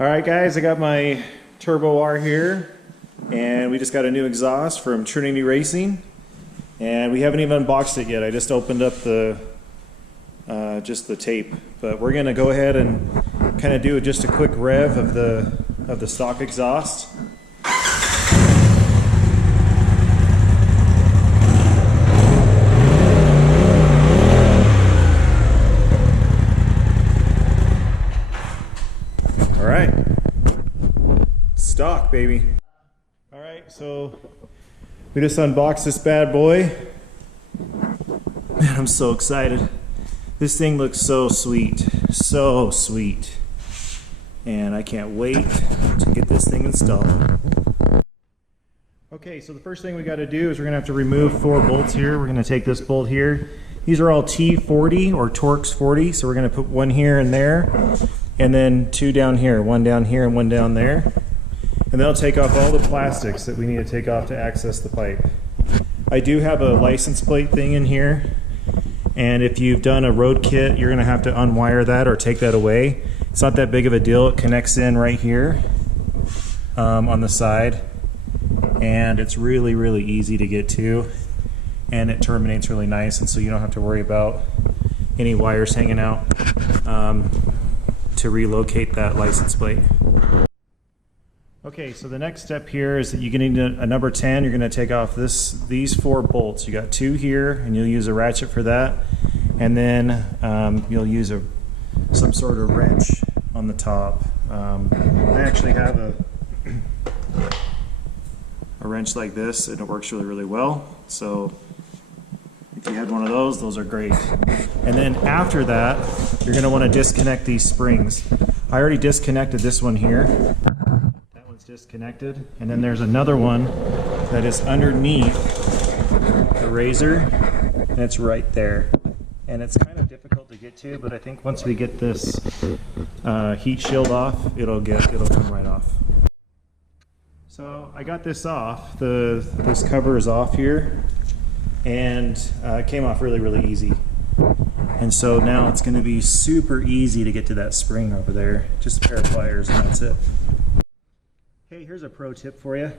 Alright guys, I got my Turbo R here, and we just got a new exhaust from Trinity Racing, and we haven't even unboxed it yet. I just opened up the just the tape, but we're gonna go ahead and kind of do just a quick rev of the stock exhaust. Alright, stock baby. Alright, so we just unboxed this bad boy. Man, I'm so excited. This thing looks so sweet, and I can't wait to get this thing installed. Okay, so the first thing we got to do is we're going to have to remove 4 bolts here. We're going to take this bolt here. These are all T40 or Torx 40, so we're going to put one here and there, and then 2 down here, 1 down here and 1 down there. And that'll take off all the plastics that we need to take off to access the pipe. I do have a license plate thing in here, and if you've done a road kit, you're going to have to unwire that or take that away. It's not that big of a deal. It connects in right here on the side, and it's really easy to get to, and it terminates really nice, and so you don't have to worry about any wires hanging out to relocate that license plate. Okay, so the next step here is that you're going to need a number 10. You're going to take off these 4 bolts. You got 2 here, and you'll use a ratchet for that, and then you'll use some sort of wrench on the top. I actually have a wrench like this, and it works really well. So if you had one of those are great. And then after that, you're going to want to disconnect these springs. I already disconnected this one here. Disconnected, and then there's another one that is underneath the RZR, and it's right there, and it's kind of difficult to get to, but I think once we get this heat shield off, it'll come right off. So I got this off. This cover is off here, and it came off really easy, and so now it's going to be super easy to get to that spring over there. Just a pair of pliers and that's it. Hey, here's a pro tip for you.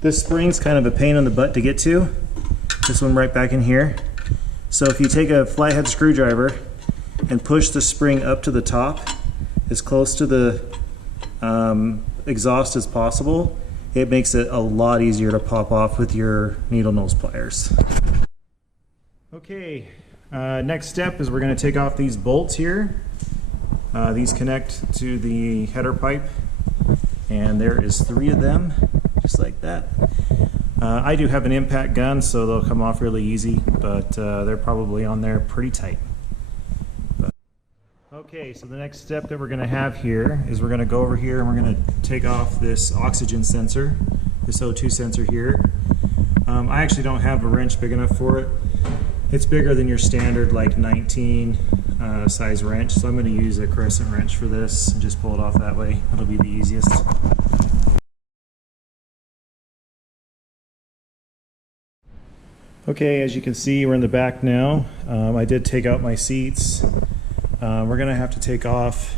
This spring's kind of a pain in the butt to get to. This one right back in here. So if you take a flathead screwdriver and push the spring up to the top, as close to the exhaust as possible, it makes it a lot easier to pop off with your needle nose pliers. Okay, next step is we're going to take off these bolts here. These connect to the header pipe, and there is 3 of them, just like that. I do have an impact gun, so they'll come off really easy, but they're probably on there pretty tight. Okay, so the next step that we're going to have here is we're going to go over here and we're going to take off this oxygen sensor, this O2 sensor here. I actually don't have a wrench big enough for it. It's bigger than your standard like 19 size wrench, so I'm going to use a crescent wrench for this and just pull it off that way. It'll be the easiest. Okay, as you can see, we're in the back now. I did take out my seats. We're going to have to take off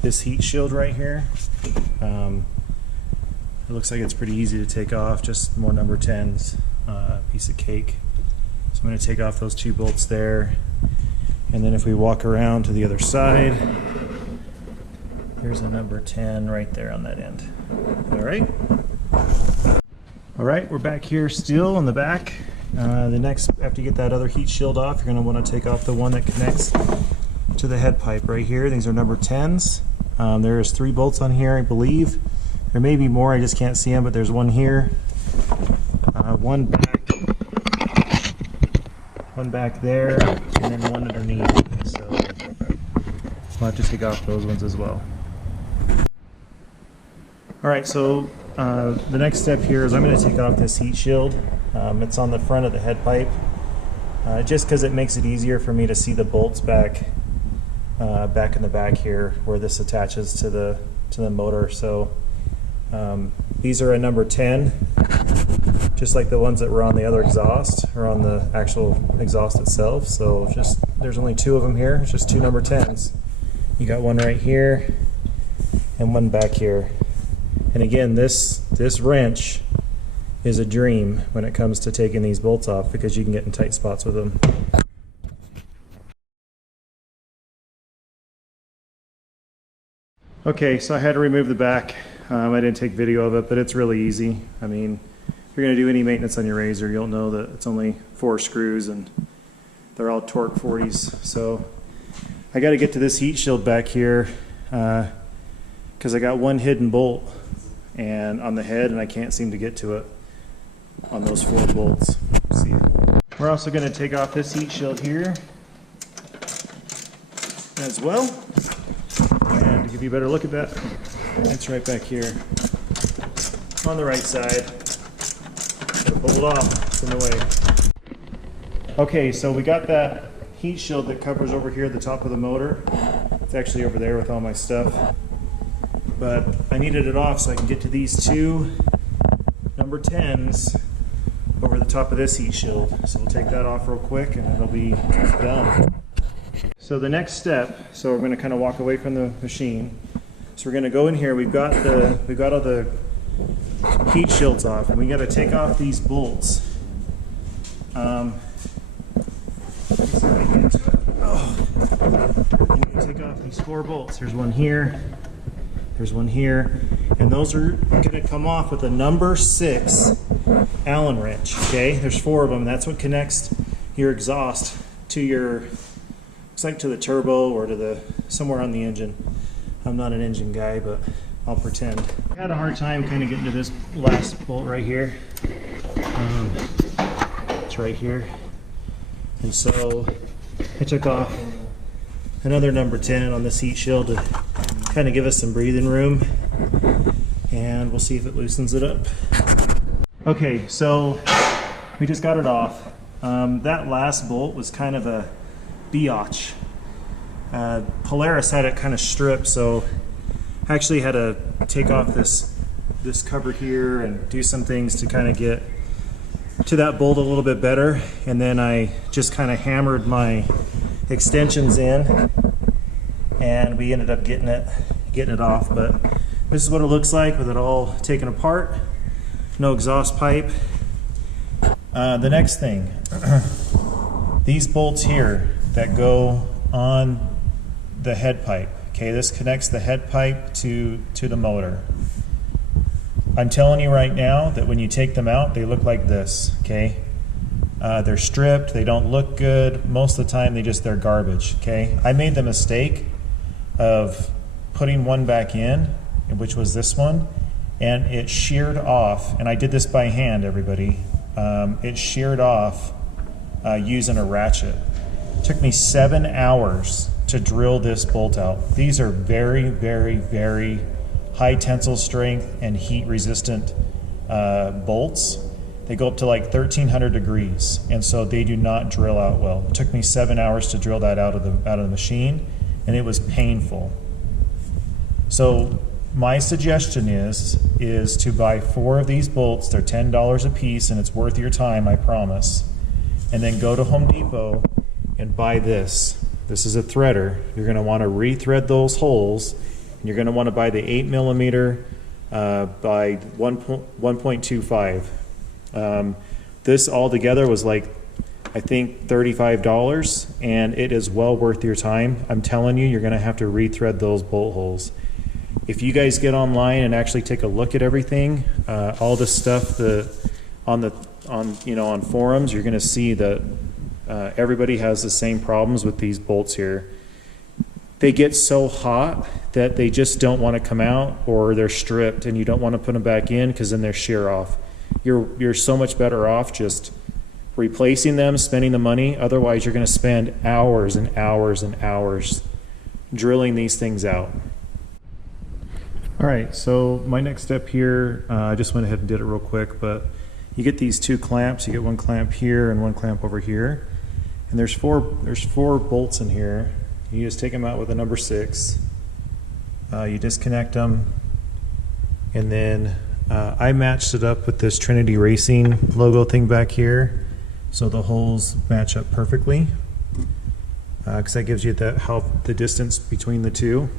this heat shield right here. It looks like it's pretty easy to take off, just more number 10s, piece of cake. So I'm going to take off those 2 bolts there, and then if we walk around to the other side, there's a number 10 right there on that end. Alright, we're back here still in the back. After you get that other heat shield off, you're going to want to take off the one that connects to the head pipe right here. These are number 10s. There's 3 bolts on here, I believe. There may be more, I just can't see them, but there's one here, one back there, and then one underneath. So we'll have to take off those ones as well. Alright, so the next step here is I'm going to take off this heat shield. It's on the front of the head pipe, just because it makes it easier for me to see the bolts back in the back here where this attaches to the motor. So these are a number 10, just like the ones that were on the other exhaust, or on the actual exhaust itself. So there's only 2 of them here. It's just 2 number 10s. You got one right here, and one back here. And again, this wrench is a dream when it comes to taking these bolts off, because you can get in tight spots with them. Okay, so I had to remove the back. I didn't take video of it, but it's really easy. I mean, if you're going to do any maintenance on your RZR, you'll know that it's only 4 screws and they're all torque 40s. So I got to get to this heat shield back here because I got one hidden bolt and on the head, and I can't seem to get to it on those 4 bolts. Let's see. We're also going to take off this heat shield here as well. And to give you a better look at that, it's right back here on the right side. Gotta pull it off, it's in the way. Okay, so we got that heat shield that covers over here at the top of the motor. It's actually over there with all my stuff. But I needed it off so I can get to these 2 number 10s over the top of this heat shield. So we'll take that off real quick and it'll be done. So the next step, so we're going to kind of walk away from the machine. So we're going to go in here. We've got all the heat shields off, and we got to take off these bolts. You need to take off these 4 bolts. There's one here. There's one here, and those are going to come off with a number 6 Allen wrench. Okay, there's 4 of them. That's what connects your exhaust to your, looks like to the turbo or to the somewhere on the engine. I'm not an engine guy, but I'll pretend. I had a hard time kind of getting to this last bolt right here. It's right here, and so I took off another number 10 on this heat shield to kind of give us some breathing room, and we'll see if it loosens it up. Okay, so we just got it off. That last bolt was kind of a biatch. Polaris had it kind of stripped, so I actually had to take off this cover here and do some things to kind of get to that bolt a little bit better, and then I just kind of hammered my extensions in, and we ended up getting it off. But this is what it looks like with it all taken apart. No exhaust pipe. The next thing, these bolts here that go on the head pipe. Okay, this connects the head pipe to the motor. I'm telling you right now that when you take them out, they look like this. Okay, they're stripped. They don't look good. Most of the time, they're garbage. Okay, I made the mistake of putting one back in, which was this one, and it sheared off. And I did this by hand, everybody. It sheared off using a ratchet. It took me 7 hours to drill this bolt out. These are very, very, very high tensile strength and heat resistant bolts. They go up to like 1300 degrees, and so they do not drill out well. It took me 7 hours to drill that out of the machine, and it was painful. So my suggestion is to buy 4 of these bolts. They're $10 a piece, and it's worth your time, I promise. And then go to Home Depot and buy this. This is a threader. You're going to want to re-thread those holes, and you're going to want to buy the 8mm by 1.25. This all together was like, I think, $35, and it is well worth your time. I'm telling you, you're going to have to re-thread those bolt holes. If you guys get online and actually take a look at everything, all the stuff on forums, you're going to see that everybody has the same problems with these bolts here. They get so hot that they just don't want to come out, or they're stripped and you don't want to put them back in because then they're shear off. You're so much better off just replacing them, spending the money. Otherwise, you're going to spend hours and hours and hours drilling these things out. All right, so my next step here, I just went ahead and did it real quick, but you get these 2 clamps. You get one clamp here and one clamp over here. And there's four bolts in here. You just take them out with a number 6. You disconnect them, and then I matched it up with this Trinity Racing logo thing back here, so the holes match up perfectly, because that gives you the distance between the 2.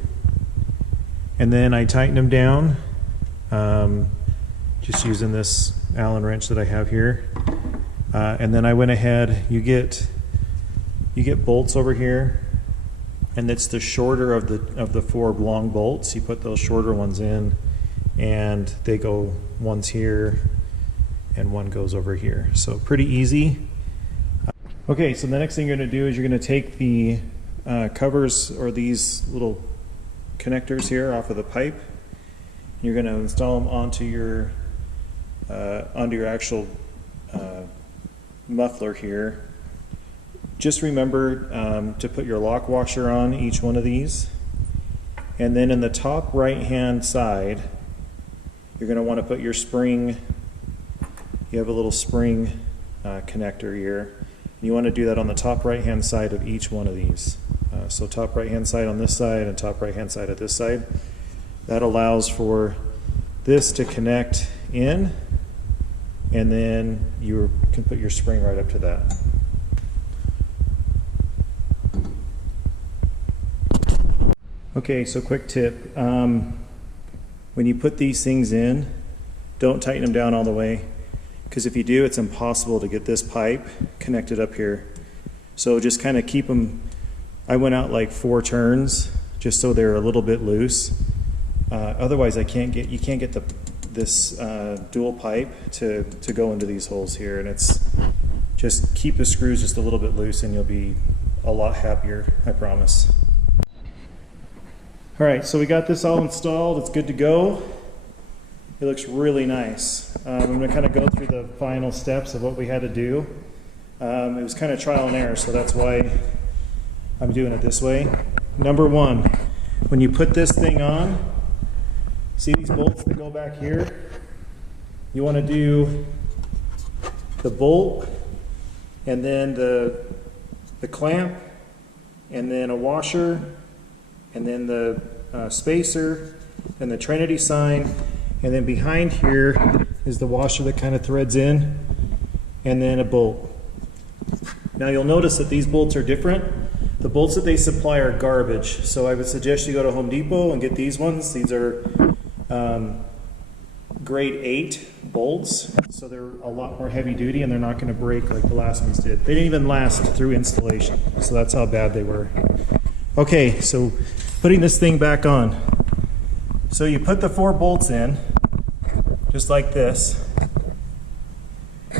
and then I tighten them down, just using this Allen wrench that I have here. And then I went ahead, you get bolts over here, and it's the shorter of the 4 long bolts. You put those shorter ones in, and they go, one's here and one goes over here. So pretty easy. Okay, so the next thing you're going to do is you're going to take the covers, or these little connectors here, off of the pipe. You're going to install them onto your actual muffler here. Just remember to put your lock washer on each one of these, and then in the top right hand side you're going to want to put your spring. You have a little spring connector here. You want to do that on the top right hand side of each one of these. So top right hand side on this side and top right hand side at this side. That allows for this to connect in, and then you can put your spring right up to that. Okay, so quick tip. When you put these things in, don't tighten them down all the way, because if you do, it's impossible to get this pipe connected up here. So just kind of keep them. I went out like 4 turns just so they're a little bit loose. Otherwise, you can't get this dual pipe to go into these holes here, and it's just keep the screws just a little bit loose, and you'll be a lot happier, I promise. All right, so we got this all installed. It's good to go. It looks really nice. I'm going to kind of go through the final steps of what we had to do. It was kind of trial and error, so that's why I'm doing it this way. Number 1, when you put this thing on, see these bolts that go back here? You want to do the bolt, and then the clamp, and then a washer, and then the spacer, and the Trinity sign, and then behind here is the washer that kind of threads in, and then a bolt. Now you'll notice that these bolts are different. The bolts that they supply are garbage, so I would suggest you go to Home Depot and get these ones. These are grade 8 bolts, so they're a lot more heavy duty, and they're not going to break like the last ones did. They didn't even last through installation, so that's how bad they were. Okay, so putting this thing back on. So you put the 4 bolts in, just like this,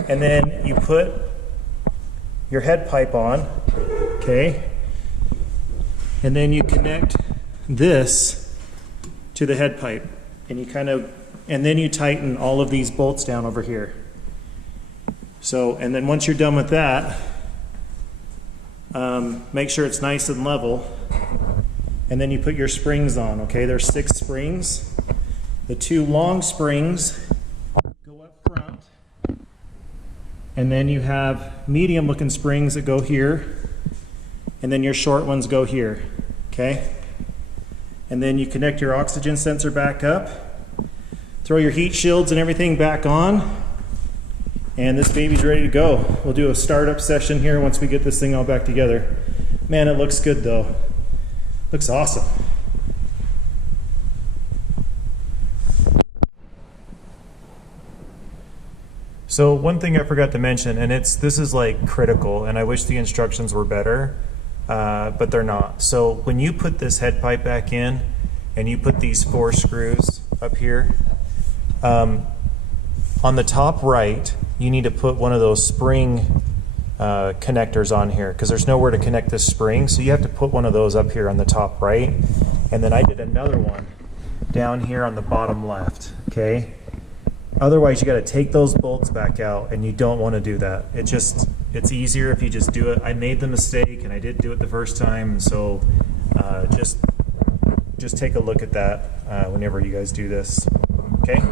and then you put your head pipe on, okay, and then you connect this to the head pipe, and and then you tighten all of these bolts down over here. So, and then once you're done with that, make sure it's nice and level, and then you put your springs on, okay? There's 6 springs. The 2 long springs go up front, and then you have medium looking springs that go here, and then your short ones go here, okay? And then you connect your oxygen sensor back up, throw your heat shields and everything back on, and this baby's ready to go. We'll do a startup session here once we get this thing all back together. Man, it looks good though. Looks awesome. So one thing I forgot to mention, and this is like critical, and I wish the instructions were better, but they're not. So when you put this head pipe back in, and you put these 4 screws up here, on the top right, you need to put one of those spring connectors on here, because there's nowhere to connect this spring, so you have to put one of those up here on the top right, and then I did another one down here on the bottom left, okay? Otherwise, you got to take those bolts back out, and you don't want to do that. It's easier if you just do it. I made the mistake, and I did do it the first time, so just take a look at that whenever you guys do this, okay?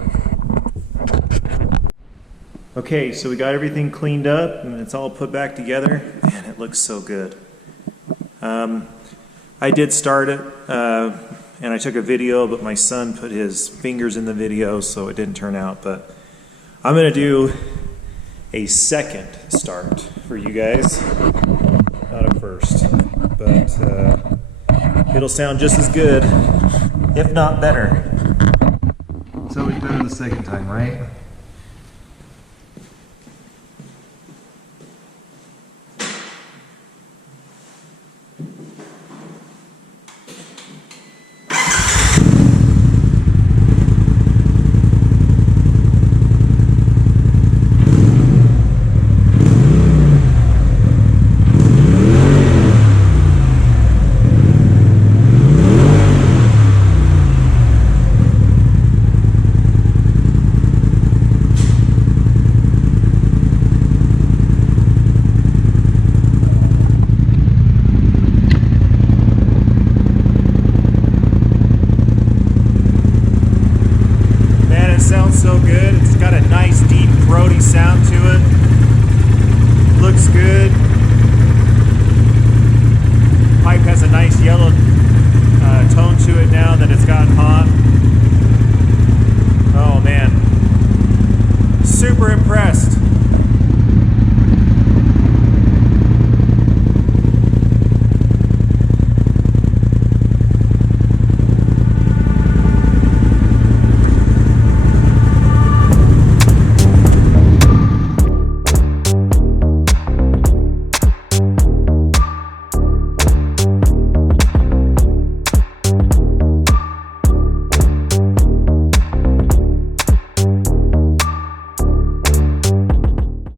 Okay, so we got everything cleaned up, and it's all put back together. Man, it looks so good. I did start it, and I took a video, but my son put his fingers in the video, so it didn't turn out. But I'm going to do a second start for you guys, not a first. But it'll sound just as good. if not better. So it's better the second time, right? Sounds so good. It's got a nice deep throaty sound to it. Looks good. Pipe has a nice yellow